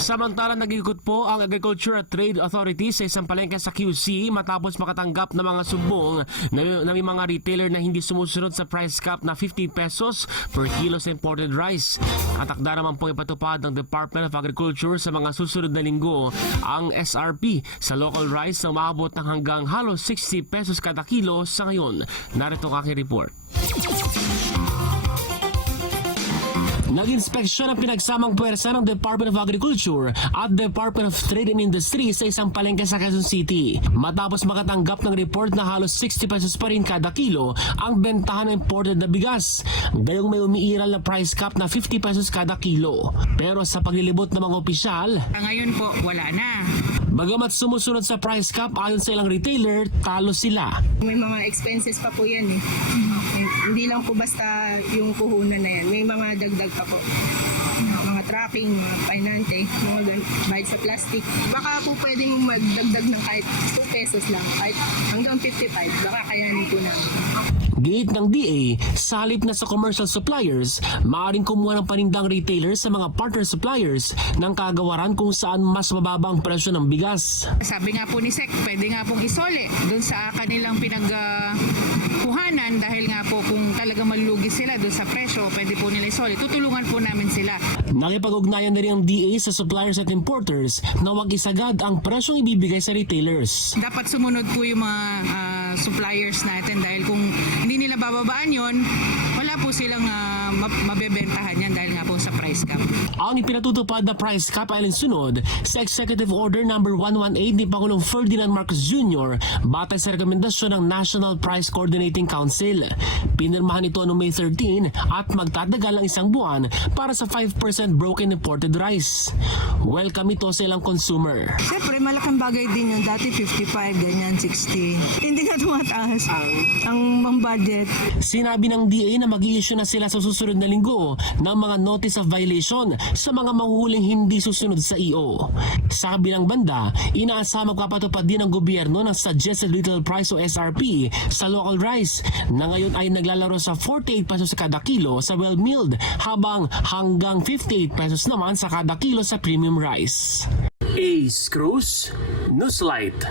Samantala, nag-ikot po ang Agriculture at Trade Authority sa isang palengke sa QC matapos makatanggap ng mga sumbong na may mga retailer na hindi sumusunod sa price cap na 50 pesos per kilo sa imported rice. At akda naman pong ipatupad ng Department of Agriculture sa mga susunod na linggo ang SRP sa local rice na umabot ng hanggang halos 60 pesos kada kilo sa ngayon. Narito ang aking report. Nag-inspeksyon ang pinagsamang puwersa ng Department of Agriculture at Department of Trade and Industry sa isang palengke sa Quezon City. Matapos makatanggap ng report na halos 60 pesos pa rin kada kilo ang bentahan ng imported na bigas. Gayong may umiiral na price cap na 50 pesos kada kilo. Pero sa paglilibot ng mga opisyal, ngayon po, wala na. bagamat sumusunod sa price cap ayon sa ilang retailer, talo sila. May mga expenses pa po yan eh. Hindi lang po basta yung puhunan na yan. May mga dagdag pa po. Mga trapping, mga pinante, mga bayad sa plastic. Baka po pwedeng magdagdag ng kahit 2 pesos lang, kahit hanggang 55. Baka kayanin po namin. Giit ng DA, sa halip na sa commercial suppliers, maaaring kumuha ng panindang retailers sa mga partner suppliers ng kagawaran kung saan mas mababa ang presyo ng bigas. Sabi nga po ni Sec, pwede nga pong isole doon sa kanilang pinagkuhanan dahil nga po kung talagang malulugi sila doon sa presyo, pwede po nila isole. Tutulungan po namin sila. Nakipag-ugnayan na rin ang DA sa suppliers at importers na wag isagad ang presyong ibibigay sa retailers. Dapat sumunod po yung mga suppliers natin dahil kung hindi nila bababaan yon, wala po silang mabebentahan yan dahil nga po sa price cap. Ang ipinatutupad na price cap ay alinsunod sa Executive Order No. 118 ni Pangulong Ferdinand Marcos Jr. batay sa rekomendasyon ng National Price Coordinating Council. Pinirmahan ito noong May 13 at magtatagal ng isang buwan para sa 5% broken imported rice. Welcome ito sa ilang consumer. Siyempre, malaking bagay din yun. Dati 55, ganyan, 60. Hindi na tumataas ang budget. Sinabi ng DA na mag-i-issue na sila sa susunod na linggo ng mga notice of violation sa mga mahuhuling hindi susunod sa EO. Sa kabilang banda, inaasama magpapatupad din ng gobyerno ng Suggested Retail Price o SRP sa local rice na ngayon ay naglalaro sa 48 pesos kada kilo sa well-milled habang hanggang 58 pesos naman sa kada kilo sa premium rice. Ace Cruz, Newslight.